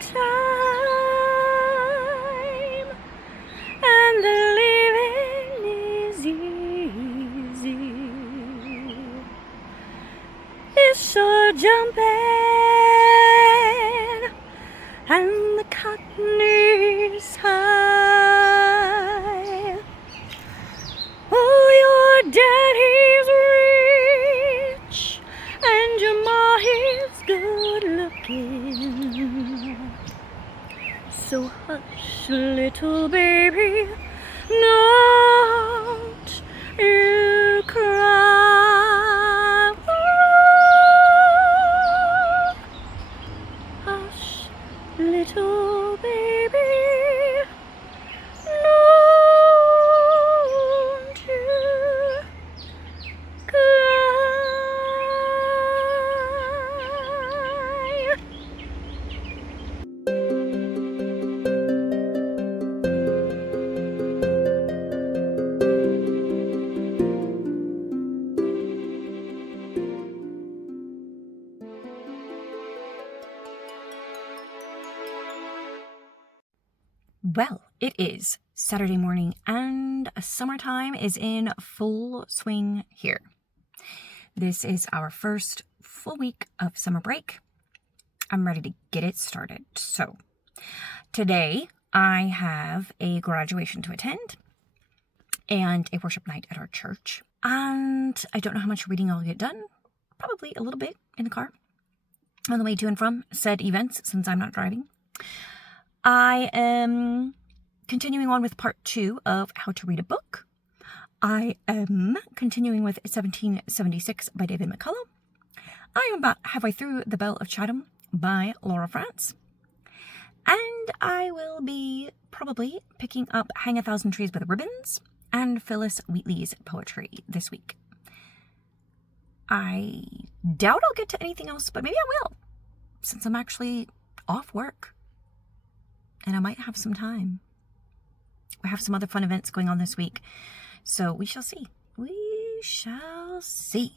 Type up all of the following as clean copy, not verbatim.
time, and the living is easy. It's so jumping, and the cotton is high. Oh, your daddy's rich, and your ma is good looking. So hush, little baby, don't you cry. Hush, little baby, don't you cry. Well, it is Saturday morning and summertime is in full swing here. This is our first full week of summer break. I'm ready to get it started. So today I have a graduation to attend and a worship night at our church. And I don't know how much reading I'll get done. Probably a little bit in the car on the way to and from said events since I'm not driving. I am continuing on with part 2 of How to Read a Book. I am continuing with 1776 by David McCullough. I am about halfway through The Belle of Chatham by Laura France. And I will be probably picking up Hang a Thousand Trees with Ribbons and Phyllis Wheatley's poetry this week. I doubt I'll get to anything else, but maybe I will, since I'm actually off work. And I might have some time. We have some other fun events going on this week. So we shall see. We shall see.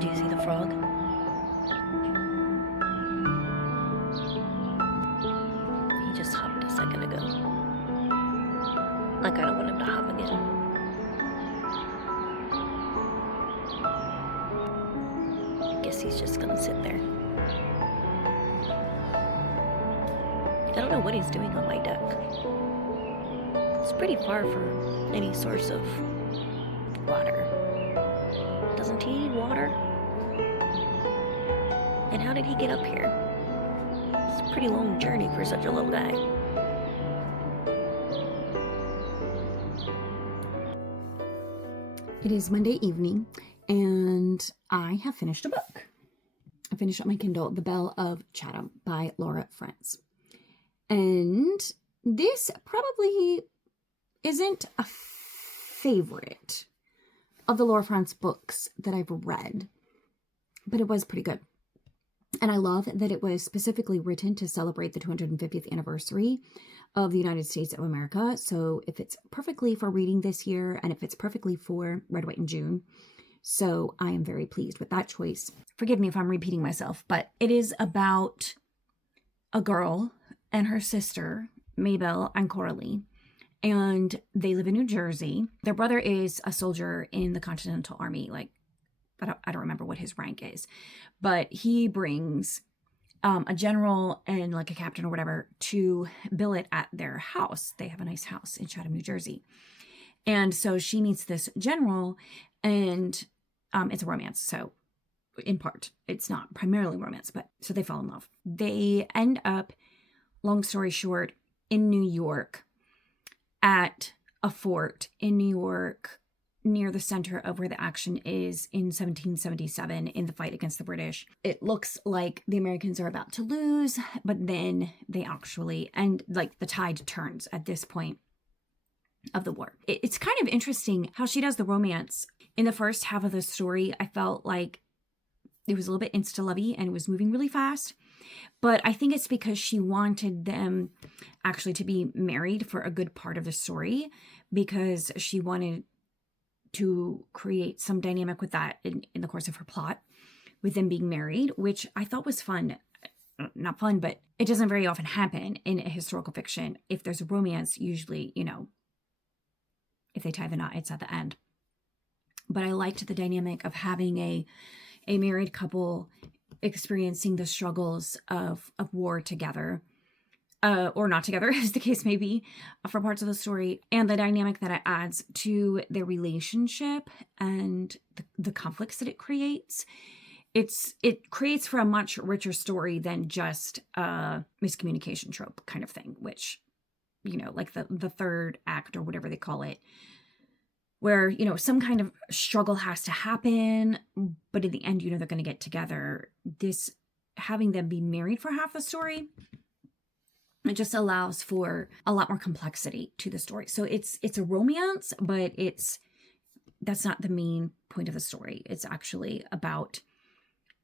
Do you see the frog? He just hopped a second ago. I kinda want him to hop again. guess he's just gonna sit there. I don't know what he's doing on my deck. It's pretty far for any source of water. Doesn't he need water? And how did he get up here? It's a pretty long journey for such a little guy. It is Monday evening, and I have finished a book. I finished up my Kindle, The Belle of Chatham by Laura France. And this probably isn't a favorite of the Laura France books that I've read, but it was pretty good. And I love that it was specifically written to celebrate the 250th anniversary of the United States of America. So if it's perfectly for reading this year, and if it's perfectly for Red, White, and June. So I am very pleased with that choice. Forgive me if I'm repeating myself, but it is about a girl and her sister, Mabel and Coralie, and they live in New Jersey. Their brother is a soldier in the Continental Army, like, I don't remember what his rank is, but he brings a general and like a captain or whatever to billet at their house. They have a nice house in Chatham, New Jersey. And so she meets this general, and it's a romance. So in part, it's not primarily romance, but so they fall in love. They end up, long story short, in New York at a fort in New York near the center of where the action is in 1777 in the fight against the British. It looks like the Americans are about to lose, but then they actually, and like the tide turns at this point of the war. It's kind of interesting how she does the romance. In the first half of the story, I felt like it was a little bit insta-lovey and it was moving really fast. But I think it's because she wanted them actually to be married for a good part of the story, because she wanted to create some dynamic with that in the course of her plot, with them being married, which I thought was fun. Not fun, but it doesn't very often happen in a historical fiction. If there's a romance, usually, if they tie the knot, it's at the end. But I liked the dynamic of having a married couple experiencing the struggles of war together, or not together, as the case may be, for parts of the story, and the dynamic that it adds to their relationship and the conflicts that it creates. It creates for a much richer story than just a miscommunication trope kind of thing, which, like the third act or whatever they call it, where, some kind of struggle has to happen, but in the end, they're going to get together. This, having them be married for half the story, it just allows for a lot more complexity to the story. So it's a romance, but that's not the main point of the story. It's actually about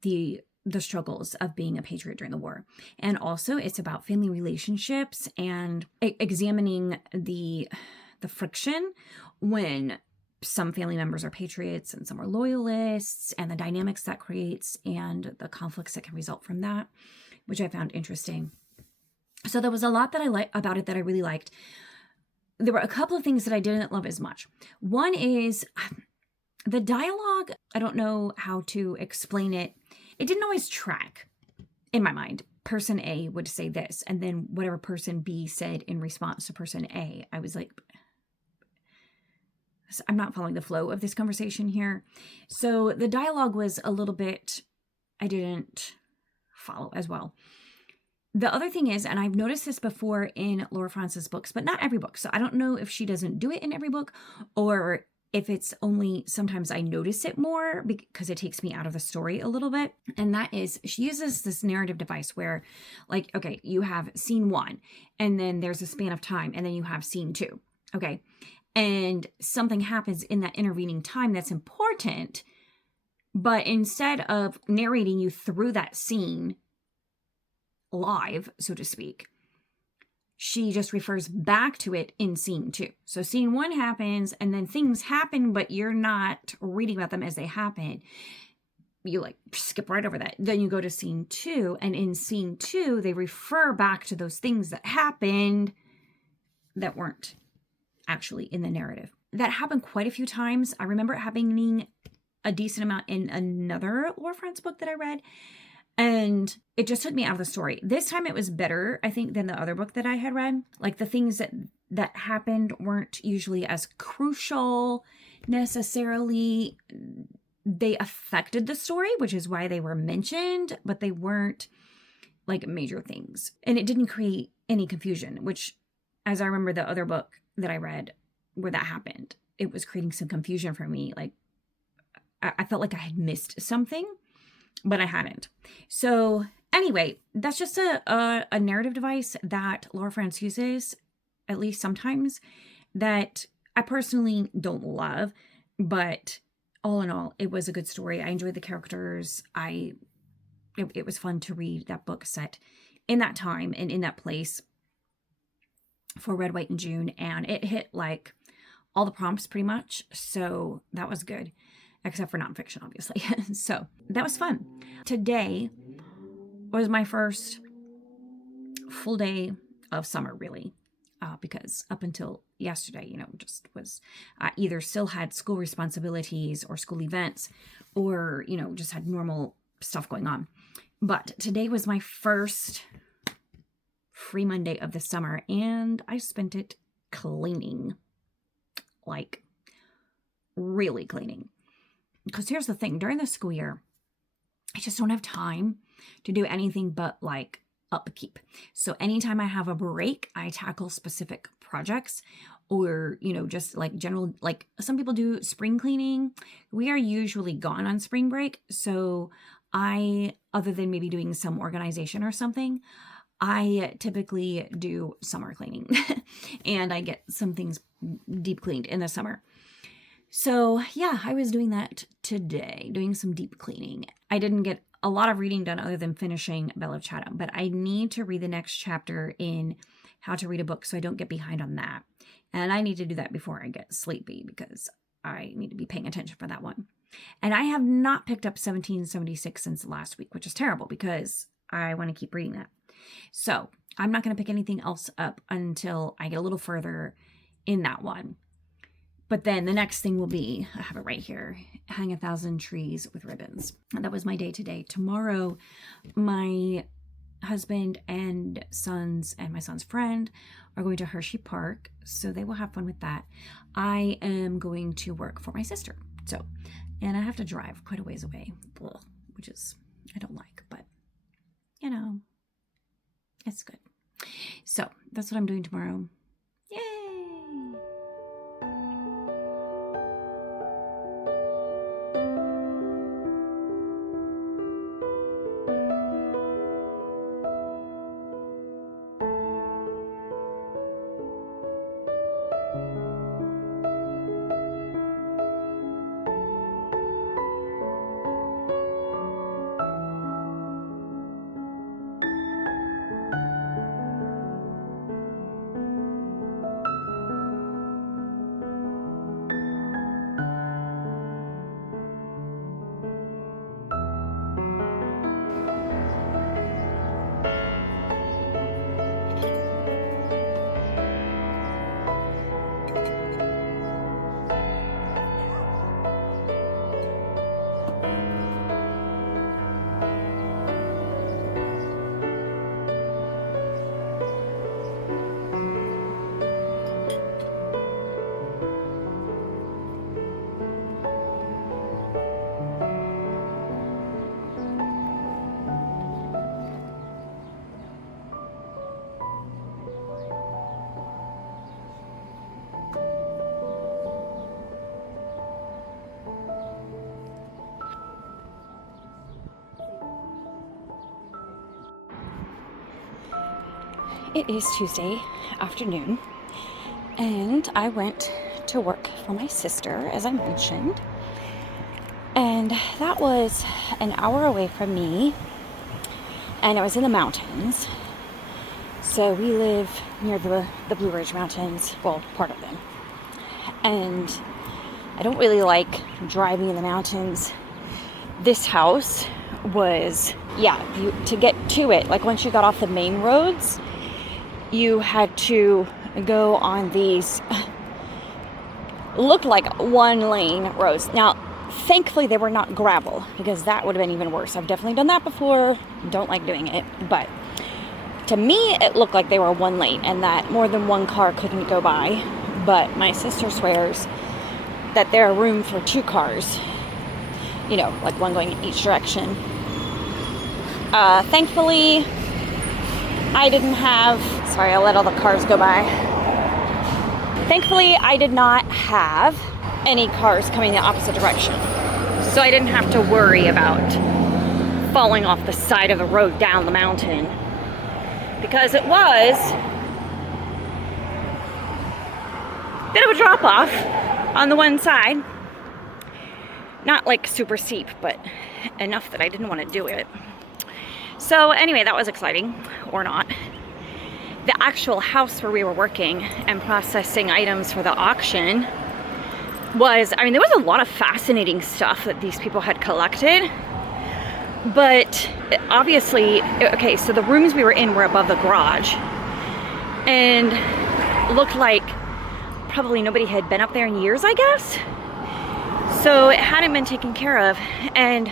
the struggles of being a patriot during the war. And also it's about family relationships and examining the friction when some family members are patriots and some are loyalists, and the dynamics that creates and the conflicts that can result from that, which I found interesting. So there was a lot that I like about it that I really liked. There were a couple of things that I didn't love as much. One is the dialogue. I don't know how to explain it. It didn't always track in my mind. Person A would say this, and then whatever person B said in response to person A, I was like, I'm not following the flow of this conversation here. So the dialogue was a little bit, I didn't follow as well. The other thing is, and I've noticed this before in Laura France's books, but not every book. So I don't know if she doesn't do it in every book, or if it's only sometimes I notice it more because it takes me out of the story a little bit. And that is, she uses this narrative device where, like, okay, you have scene 1, and then there's a span of time, and then you have scene 2. Okay. And something happens in that intervening time that's important. But instead of narrating you through that scene live, so to speak, she just refers back to it in scene 2. So scene 1 happens, and then things happen, but you're not reading about them as they happen. You like skip right over that. Then you go to scene 2, and in scene 2, they refer back to those things that happened that weren't actually in the narrative. That happened quite a few times. I remember it happening a decent amount in another Laura France book that I read. And it just took me out of the story. This time it was better, I think, than the other book that I had read. Like the things that happened weren't usually as crucial necessarily. They affected the story, which is why they were mentioned, but they weren't like major things. And it didn't create any confusion, which, as I remember the other book that I read where that happened, it was creating some confusion for me. Like I felt like I had missed something, but I hadn't. So anyway, that's just a narrative device that Laura France uses, at least sometimes, that I personally don't love, but all in all, it was a good story. I enjoyed the characters. It was fun to read that book set in that time and in that place for Red, White, and June. And it hit like all the prompts pretty much. So that was good, except for nonfiction, obviously. So that was fun. Today was my first full day of summer, really. Because up until yesterday, just was either still had school responsibilities or school events or, just had normal stuff going on. But today was my first free Monday of the summer, and I spent it cleaning. Like, really cleaning. Because here's the thing, during the school year, I just don't have time to do anything but like upkeep. So anytime I have a break, I tackle specific projects or, just like general, like some people do spring cleaning. We are usually gone on spring break. So other than maybe doing some organization or something, I typically do summer cleaning and I get some things deep cleaned in the summer. So yeah, I was doing that today, doing some deep cleaning. I didn't get a lot of reading done other than finishing Belle of Chatham, but I need to read the next chapter in How to Read a Book so I don't get behind on that. And I need to do that before I get sleepy because I need to be paying attention for that one. And I have not picked up 1776 since last week, which is terrible because I want to keep reading that. So I'm not going to pick anything else up until I get a little further in that one. But then the next thing will be, I have it right here, hang 1,000 trees with ribbons. And that was my day today. Tomorrow, my husband and my son's friend are going to Hershey Park. So they will have fun with that. I am going to work for my sister. And I have to drive quite a ways away, which is, I don't like, but it's good. So that's what I'm doing tomorrow. Yay! It is Tuesday afternoon, and I went to work for my sister, as I mentioned, and that was an hour away from me, and it was in the mountains. So we live near the Blue Ridge Mountains, well, part of them, and I don't really like driving in the mountains. This house was, to get to it, like once you got off the main roads, you had to go on these looked like one lane roads. Now, Thankfully, they were not gravel, because that would have been even worse. I've definitely done that before. Don't like doing it. But to me, it looked like they were one lane and that more than one car couldn't go by. But my sister swears that there are room for 2 cars, you know, like one going in each direction. Thankfully, I didn't have, sorry, I'll let all the cars go by. Thankfully, I did not have any cars coming the opposite direction. So I didn't have to worry about falling off the side of the road down the mountain, because it was a bit of a drop off on the one side. Not like super steep, but enough that I didn't want to do it. So anyway, that was exciting, or not. The actual house where we were working and processing items for the auction was, I mean, there was a lot of fascinating stuff that these people had collected. But obviously, okay, so the rooms we were in were above the garage. And looked like probably nobody had been up there in years, I guess. So it hadn't been taken care of. And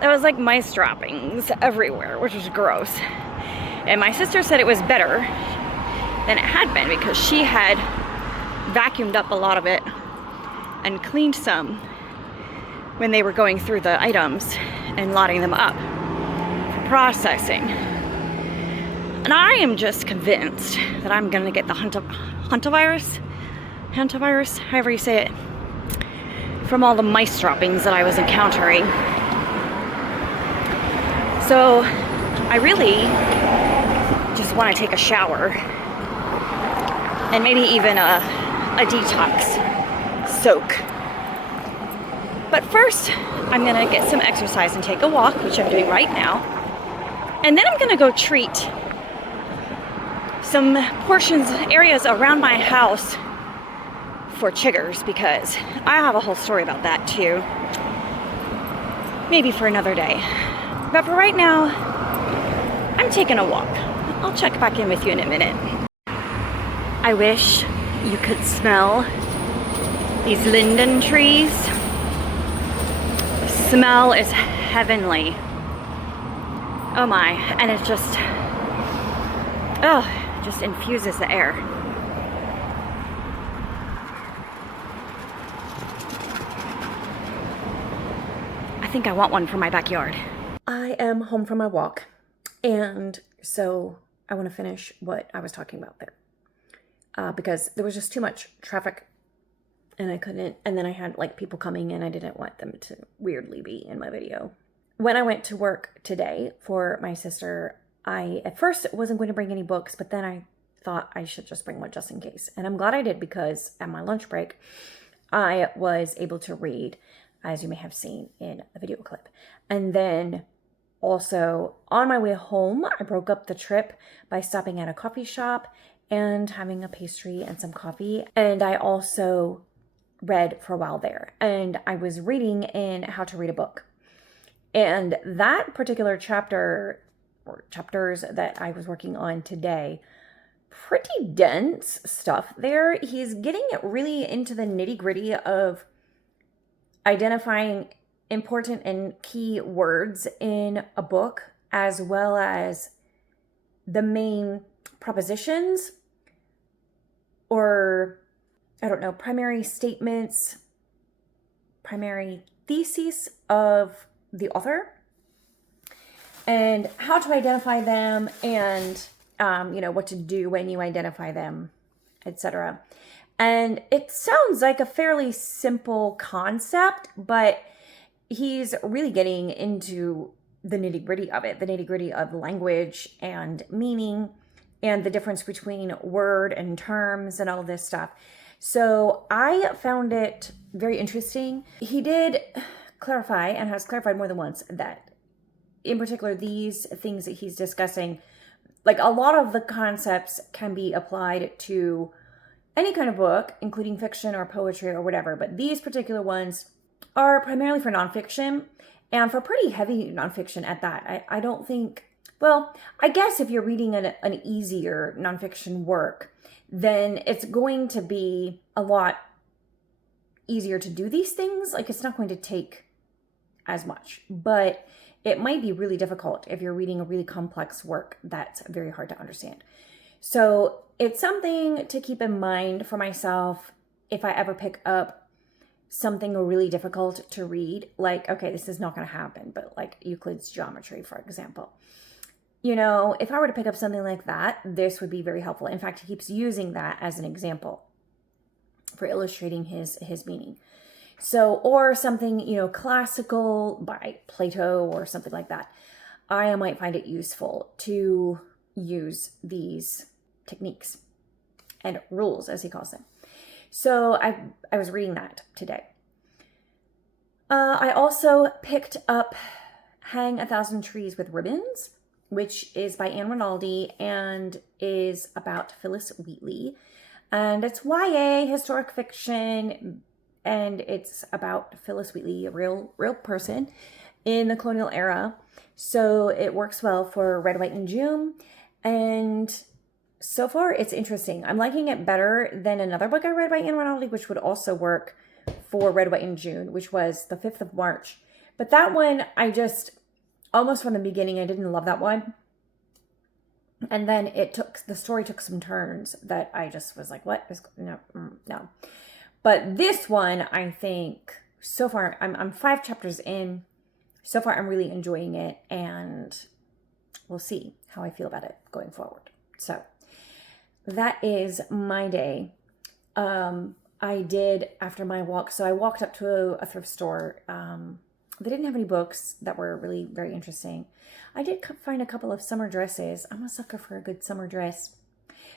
there was like mice droppings everywhere, which was gross. And my sister said it was better than it had been, because she had vacuumed up a lot of it and cleaned some when they were going through the items and lotting them up for processing. And I am just convinced that I'm gonna get the hantavirus, however you say it, from all the mice droppings that I was encountering. So I really just want to take a shower, and maybe even a detox soak. But first, I'm gonna get some exercise and take a walk, which I'm doing right now. And then I'm gonna go treat some areas around my house for chiggers, because I have a whole story about that too. Maybe for another day. But for right now, I'm taking a walk. I'll check back in with you in a minute. I wish you could smell these linden trees. The smell is heavenly. Oh my, and it just infuses the air. I think I want one for my backyard. I am home from my walk, and so I want to finish what I was talking about there, because there was just too much traffic and I couldn't, and then I had like people coming and I didn't want them to weirdly be in my video. When I went to work today for my sister, I at first wasn't going to bring any books, but then I thought I should just bring one just in case. And I'm glad I did, because at my lunch break, I was able to read, as you may have seen in a video clip. And then also on my way home, I broke up the trip by stopping at a coffee shop and having a pastry and some coffee. And I also read for a while there. And I was reading in How to Read a Book. And that particular chapter, or chapters that I was working on today, pretty dense stuff there. He's getting really into the nitty-gritty of identifying important and key words in a book, as well as the main propositions, or I don't know, primary statements, primary theses of the author, and how to identify them, and what to do when you identify them, etc. And it sounds like a fairly simple concept, but he's really getting into the nitty-gritty of it, the nitty-gritty of language and meaning, and the difference between word and terms and all this stuff. So I found it very interesting. He did clarify, and has clarified more than once, that in particular these things that he's discussing, like a lot of the concepts can be applied to any kind of book, including fiction or poetry or whatever, but these particular ones are primarily for nonfiction, and for pretty heavy nonfiction at that. I don't think, well, I guess if you're reading an easier nonfiction work, then it's going to be a lot easier to do these things. Like, it's not going to take as much, but it might be really difficult if you're reading a really complex work that's very hard to understand. So it's something to keep in mind for myself if I ever pick up something really difficult to read. Like, okay, this is not going to happen, but like Euclid's geometry, for example. You know, if I were to pick up something like that, this would be very helpful. In fact, he keeps using that as an example for illustrating his meaning. So, or something, you know, classical by Plato or something like that. I might find it useful to use these techniques and rules, as he calls them. So I was reading that today. I also picked up Hang 1,000 Trees with Ribbons, which is by Anne Rinaldi and is about Phyllis Wheatley. And it's YA, historic fiction, and it's about Phyllis Wheatley, a real person in the colonial era. So it works well for Red, White, and June. And so far, it's interesting. I'm liking it better than another book I read by Anne Rinaldi, which would also work for Red, White, and June, which was the 5th of March. But that one, I just, almost from the beginning, I didn't love that one. And then the story took some turns that I just was like, what? No. But this one, I think, so far, I'm 5 chapters in. So far, I'm really enjoying it, and we'll see how I feel about it going forward. So that is my day. I did, after my walk, so I walked up to a thrift store. They didn't have any books that were really very interesting. I did find a couple of summer dresses. I'm a sucker for a good summer dress.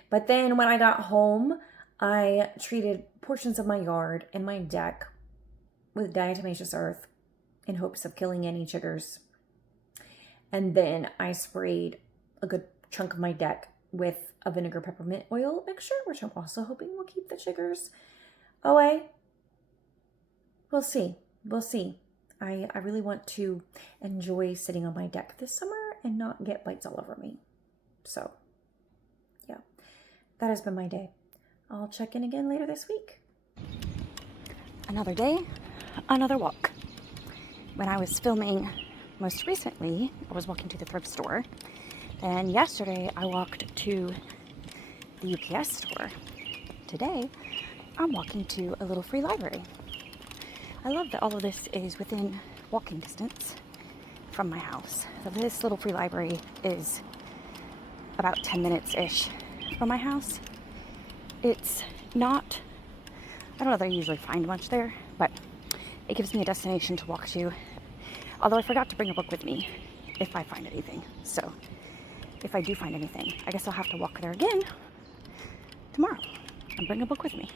But then when I got home, I treated portions of my yard and my deck with diatomaceous earth in hopes of killing any chiggers. And then I sprayed a good chunk of my deck with a vinegar peppermint oil mixture, which I'm also hoping will keep the chiggers away. We'll see. I really want to enjoy sitting on my deck this summer and not get bites all over me. So, yeah, that has been my day. I'll check in again later this week. Another day, another walk. When I was filming most recently, I was walking to the thrift store. And yesterday, I walked to the UPS store. Today, I'm walking to a little free library. I love that all of this is within walking distance from my house. So this little free library is about 10 minutes-ish from my house. It's not, I don't know that I usually find much there, but it gives me a destination to walk to. Although I forgot to bring a book with me if I find anything. So if I do find anything, I guess I'll have to walk there again tomorrow and bring a book with me.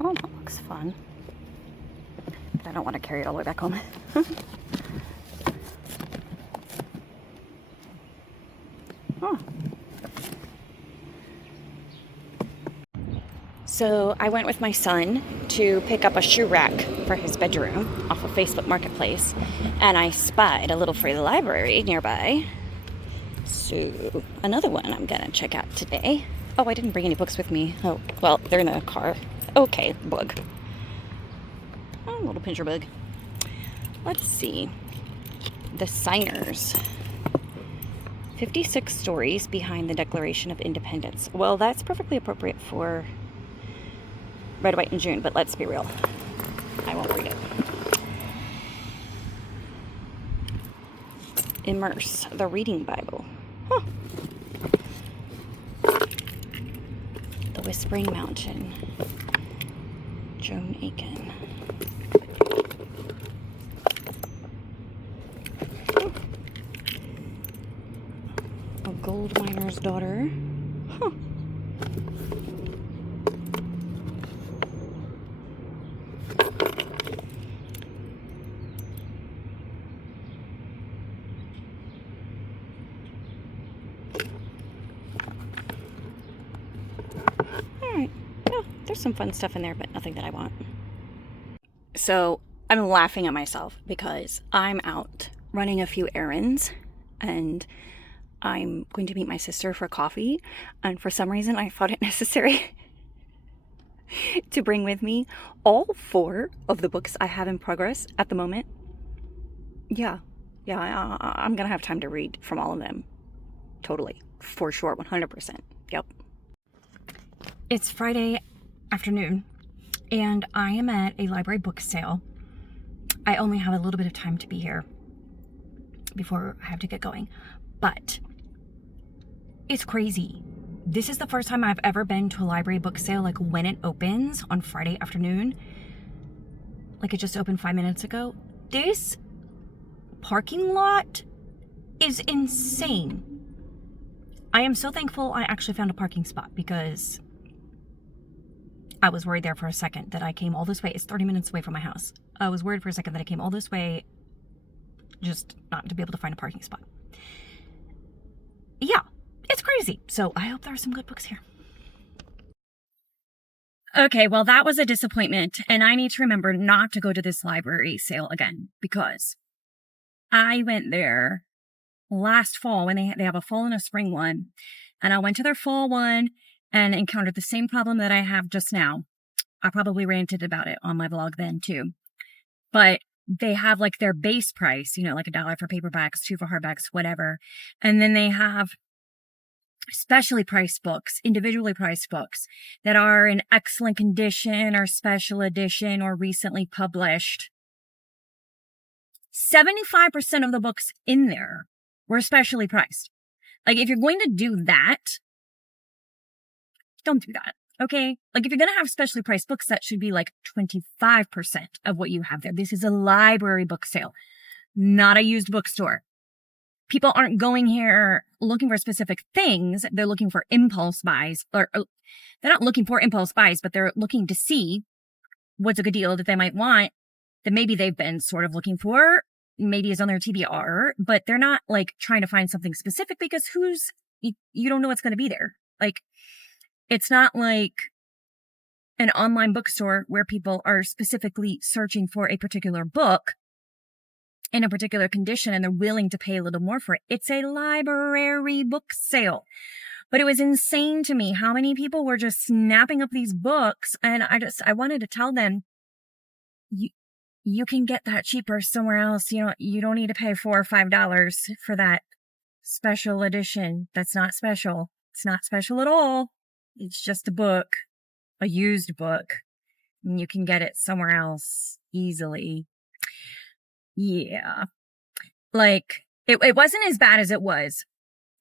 Oh, that looks fun. But I don't want to carry it all the way back home. Oh. So I went with my son to pick up a shoe rack for his bedroom off of Facebook Marketplace, and I spied a little free library nearby. So another one I'm gonna check out today. Oh, I didn't bring any books with me. Oh, well, they're in the car. Okay, bug. Oh, little pincher bug. Let's see. The Signers. 56 stories behind the Declaration of Independence. Well, that's perfectly appropriate for Red, White, and June, but let's be real. I won't read it. Immerse, the Reading Bible. Huh. The Whispering Mountain. Joan Aiken. A Gold Miner's Daughter. Huh. Alright. Oh, there's some fun stuff in there, but nothing that I want. So I'm laughing at myself because I'm out running a few errands and I'm going to meet my sister for coffee. And for some reason, I thought it necessary to bring with me all 4 of the books I have in progress at the moment. Yeah, I'm going to have time to read from all of them. Totally. For sure, 100%. Yep. It's Friday afternoon, and I am at a library book sale. I only have a little bit of time to be here before I have to get going, but it's crazy. This is the first time I've ever been to a library book sale, like when it opens on Friday afternoon. Like it just opened 5 minutes ago. This parking lot is insane. I am so thankful I actually found a parking spot because I was worried there for a second that I came all this way. It's 30 minutes away from my house. I was worried for a second that I came all this way just not to be able to find a parking spot. Yeah, it's crazy. So I hope there are some good books here. Okay, well, that was a disappointment. And I need to remember not to go to this library sale again because I went there last fall when they have a fall and a spring one. And I went to their fall one and encountered the same problem that I have just now. I probably ranted about it on my vlog then too. But they have like their base price, like $1 for paperbacks, $2 for hardbacks, whatever. And then they have specially priced books, individually priced books that are in excellent condition or special edition or recently published. 75% of the books in there were specially priced. Like if you're going to do that, don't do that. Okay. Like if you're going to have specially priced books, that should be like 25% of what you have there. This is a library book sale, not a used bookstore. People aren't going here looking for specific things. They're looking for impulse buys, or they're not looking for impulse buys, but they're looking to see what's a good deal that they might want that maybe they've been sort of looking for, maybe is on their TBR, but they're not like trying to find something specific because you don't know what's going to be there. Like, it's not like an online bookstore where people are specifically searching for a particular book in a particular condition and they're willing to pay a little more for it. It's a library book sale. But it was insane to me how many people were just snapping up these books. And I wanted to tell them, you can get that cheaper somewhere else. You don't need to pay $4 or $5 for that special edition. That's not special. It's not special at all. It's just a book, a used book, and you can get it somewhere else easily. Yeah. Like, it wasn't as bad as it was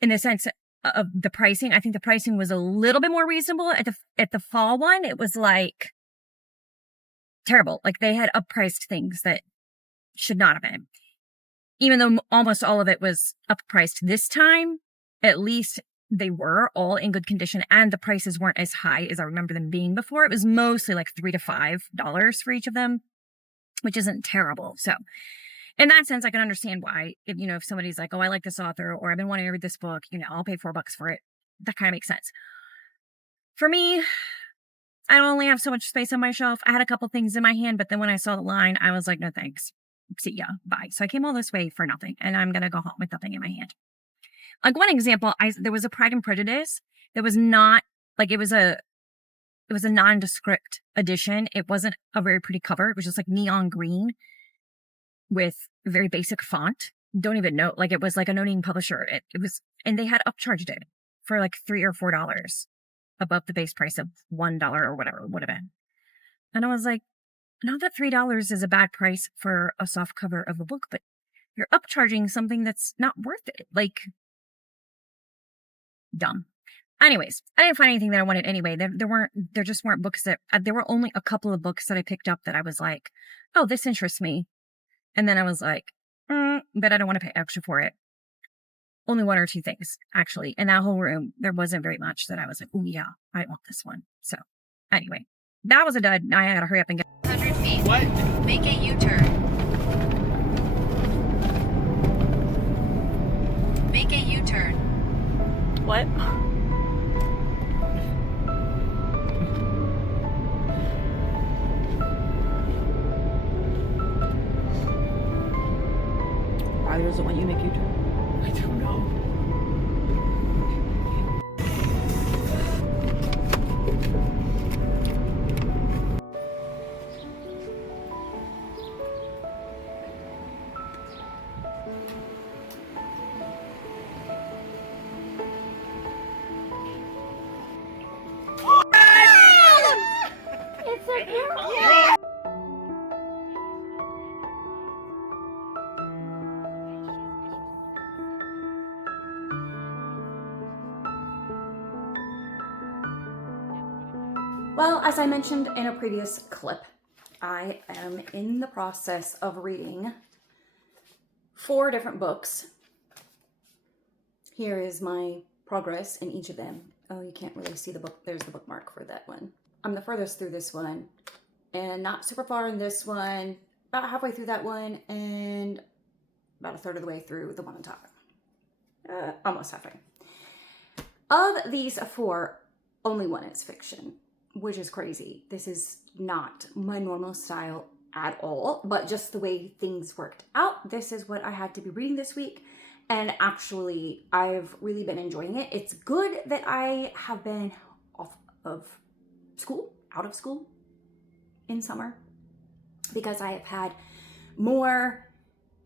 in the sense of the pricing. I think the pricing was a little bit more reasonable at the fall one. It was like terrible. Like they had uppriced things that should not have been. Even though almost all of it was uppriced this time, at least they were all in good condition and the prices weren't as high as I remember them being before. It was mostly like $3 to $5 for each of them, which isn't terrible. So in that sense, I can understand why, if somebody's like, oh, I like this author, or I've been wanting to read this book, I'll pay $4 for it. That kind of makes sense. For me, I only have so much space on my shelf. I had a couple things in my hand, but then when I saw the line, I was like, no, thanks. See ya. Bye. So I came all this way for nothing, and I'm going to go home with nothing in my hand. Like one example, there was a Pride and Prejudice that was not, like it was a it was a nondescript edition. It wasn't a very pretty cover. It was just like neon green with very basic font. Don't even know. Like, it was like a no-name publisher. It was, and they had upcharged it for like $3 or $4 above the base price of $1 or whatever it would have been. And I was like, not that $3 is a bad price for a soft cover of a book, but you're upcharging something that's not worth it. Like, dumb. Anyways, I didn't find anything that I wanted anyway. There just weren't books that, there were only a couple of books that I picked up that I was like, oh, this interests me. And then I was like, but I don't want to pay extra for it. Only one or two things, actually. In that whole room, there wasn't very much that I was like, oh yeah, I want this one. So anyway, that was a dud. Now I gotta hurry up and get 100 feet. What? Make a U-turn. Make a U-turn. What? Why does it want you to make U-turn? I don't know. Well, as I mentioned in a previous clip, I am in the process of reading 4 different books. Here is my progress in each of them. Oh, you can't really see the book. There's the bookmark for that one. I'm the furthest through this one and not super far in this one, about halfway through that one, and about a third of the way through the one on top. Almost halfway. Of these 4, only one is fiction, which is crazy. This is not my normal style at all, but just the way things worked out, this is what I had to be reading this week. And actually, I've really been enjoying it. It's good that I have been out of school in summer, because I have had more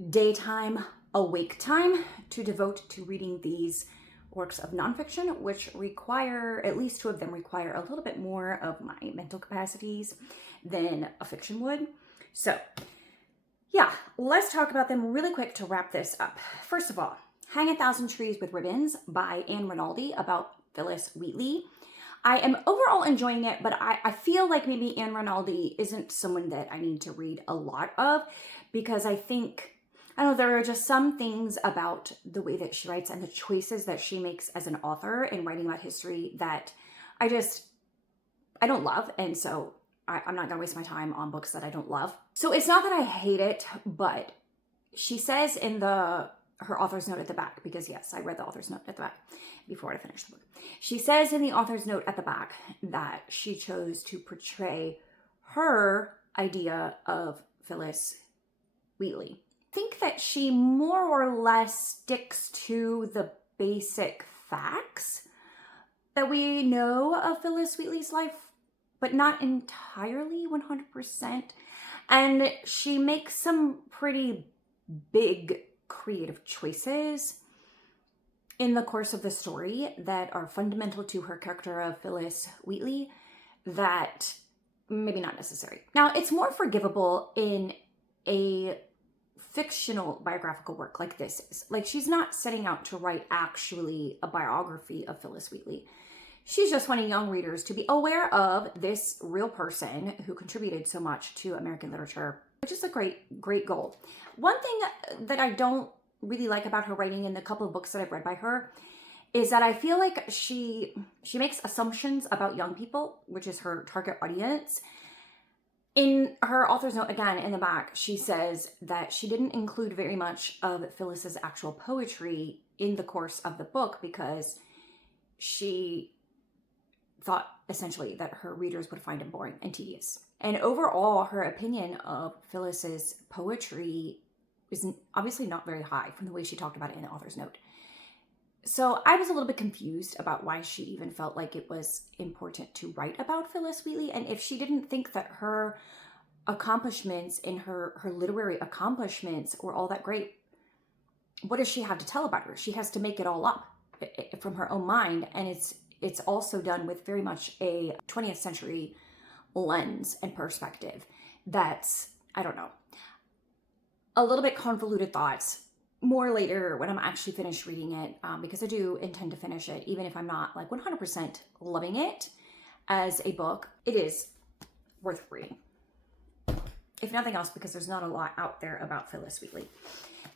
daytime awake time to devote to reading these works of nonfiction, which require, at least 2 of them require a little bit more of my mental capacities than a fiction would. So yeah, let's talk about them really quick to wrap this up. First of all, Hang 1,000 Trees with Ribbons by Anne Rinaldi about Phyllis Wheatley. I am overall enjoying it, but I feel like maybe Anne Rinaldi isn't someone that I need to read a lot of, because I think, I don't know, there are just some things about the way that she writes and the choices that she makes as an author in writing about history that I don't love. And so I'm not gonna waste my time on books that I don't love. So it's not that I hate it, but she says in her author's note at the back, because yes, I read the author's note at the back before I finished the book. She says in the author's note at the back that she chose to portray her idea of Phyllis Wheatley. I think that she more or less sticks to the basic facts that we know of Phyllis Wheatley's life, but not entirely 100%. And she makes some pretty big creative choices in the course of the story that are fundamental to her character of Phyllis Wheatley that maybe not necessary. Now, it's more forgivable in a fictional biographical work like this is. Like, she's not setting out to write actually a biography of Phyllis Wheatley. She's just wanting young readers to be aware of this real person who contributed so much to American literature, which is a great goal. One thing that I don't really like about her writing in the couple of books that I've read by her is that I feel like she makes assumptions about young people, which is her target audience. In her author's note, again, in the back, she says that she didn't include very much of Phyllis's actual poetry in the course of the book because she thought essentially that her readers would find it boring and tedious. And overall, her opinion of Phyllis's poetry is obviously not very high from the way she talked about it in the author's note. So I was a little bit confused about why she even felt like it was important to write about Phyllis Wheatley, and if she didn't think that her accomplishments in her literary accomplishments were all that great, what does she have to tell about her? She has to make it all up from her own mind, and it's also done with very much a 20th century lens and perspective that's, I don't know, a little bit convoluted thoughts. More later when I'm actually finished reading it, because I do intend to finish it, even if I'm not like 100% loving it as a book. It is worth reading, if nothing else, because there's not a lot out there about Phyllis Wheatley.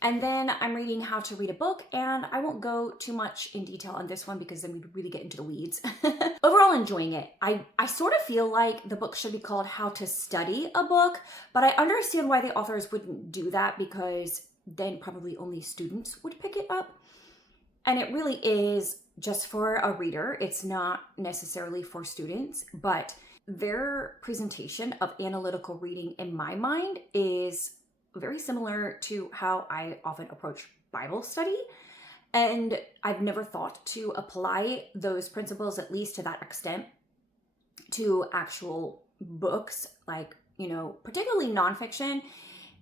And then I'm reading How to Read a Book, and I won't go too much in detail on this one because then we really get into the weeds. Overall, enjoying it. I sort of feel like the book should be called How to Study a Book, but I understand why the authors wouldn't do that, because then probably only students would pick it up. And it really is just for a reader. It's not necessarily for students, but their presentation of analytical reading, in my mind, is very similar to how I often approach Bible study. And I've never thought to apply those principles, at least to that extent, to actual books, like, particularly nonfiction.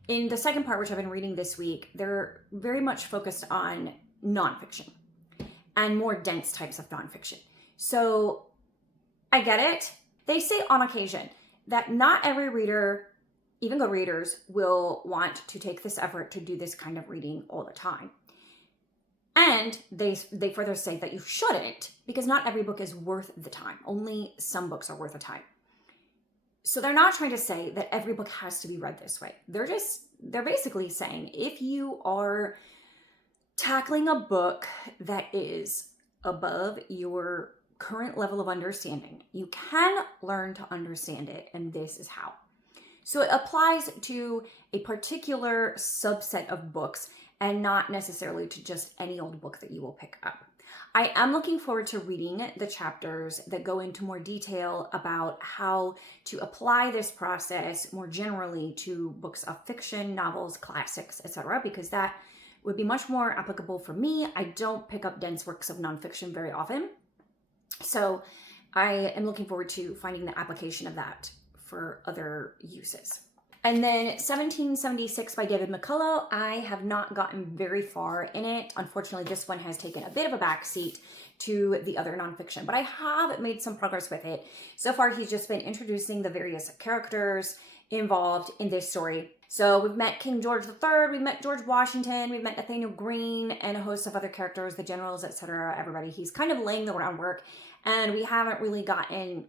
In the second part, which I've been reading this week, they're very much focused on nonfiction and more dense types of nonfiction. So I get it. They say on occasion that not every reader, even good readers, will want to take this effort to do this kind of reading all the time. And they further say that you shouldn't, because not every book is worth the time. Only some books are worth the time. So they're not trying to say that every book has to be read this way. They're basically saying if you are tackling a book that is above your current level of understanding, you can learn to understand it, and this is how. So it applies to a particular subset of books and not necessarily to just any old book that you will pick up. I am looking forward to reading the chapters that go into more detail about how to apply this process more generally to books of fiction, novels, classics, etc., because that would be much more applicable for me. I don't pick up dense works of nonfiction very often. So I am looking forward to finding the application of that for other uses. And then 1776 by David McCullough. I have not gotten very far in it. Unfortunately, this one has taken a bit of a backseat to the other nonfiction, but I have made some progress with it. So far, he's just been introducing the various characters involved in this story. So we've met King George III, we've met George Washington, we've met Nathaniel Greene, and a host of other characters, the generals, etc., everybody. He's kind of laying the groundwork, and we haven't really gotten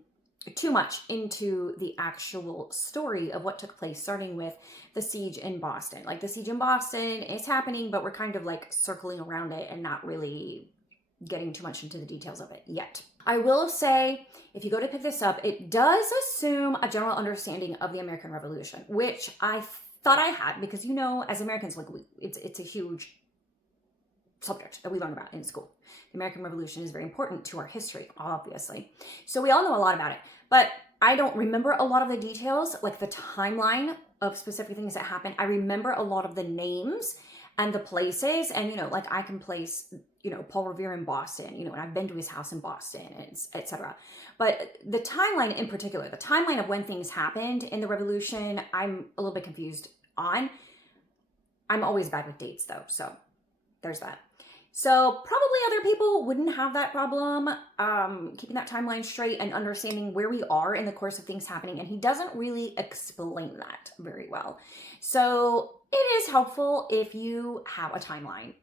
too much into the actual story of what took place, starting with the siege in Boston. Like, the siege in Boston is happening, but we're kind of like circling around it and not really getting too much into the details of it yet. I will say, if you go to pick this up, it does assume a general understanding of the American Revolution, which I thought I had, because, as Americans, like, it's a huge subject that we learn about in school. The American Revolution is very important to our history, obviously. So we all know a lot about it, but I don't remember a lot of the details, like the timeline of specific things that happened. I remember a lot of the names and the places, and, like, I can place, Paul Revere in Boston, and I've been to his house in Boston, etc. But the timeline in particular, the timeline of when things happened in the Revolution, I'm a little bit confused on. I'm always bad with dates, though, so there's that. So probably other people wouldn't have that problem, keeping that timeline straight and understanding where we are in the course of things happening. And he doesn't really explain that very well. So it is helpful if you have a timeline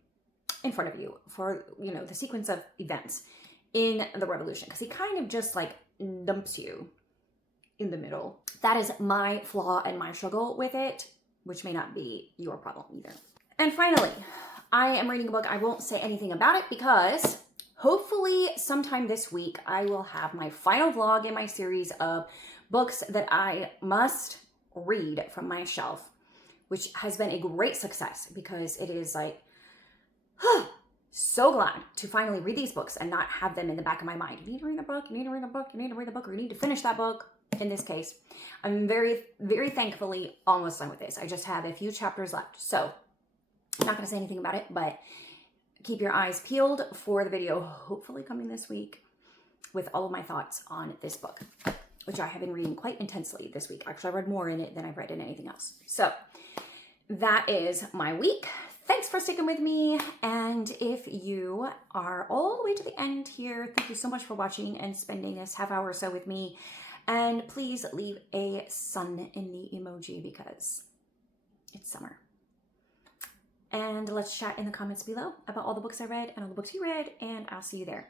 in front of you for, the sequence of events in the Revolution, because he kind of just like dumps you in the middle. That is my flaw and my struggle with it, which may not be your problem either. And finally, I am reading a book. I won't say anything about it because hopefully sometime this week I will have my final vlog in my series of books that I must read from my shelf, which has been a great success because it is like, so glad to finally read these books and not have them in the back of my mind. You need to read a book, you need to read a book, you need to read a book, or you need to finish that book. In this case, I'm very, very thankfully almost done with this. I just have a few chapters left. So I'm not going to say anything about it, but keep your eyes peeled for the video, hopefully coming this week, with all of my thoughts on this book, which I have been reading quite intensely this week. Actually, I read more in it than I've read in anything else. So that is my week. Thanks for sticking with me. And if you are all the way to the end here, thank you so much for watching and spending this half hour or so with me. And please leave a sun in the emoji because it's summer. And let's chat in the comments below about all the books I read and all the books you read, and I'll see you there.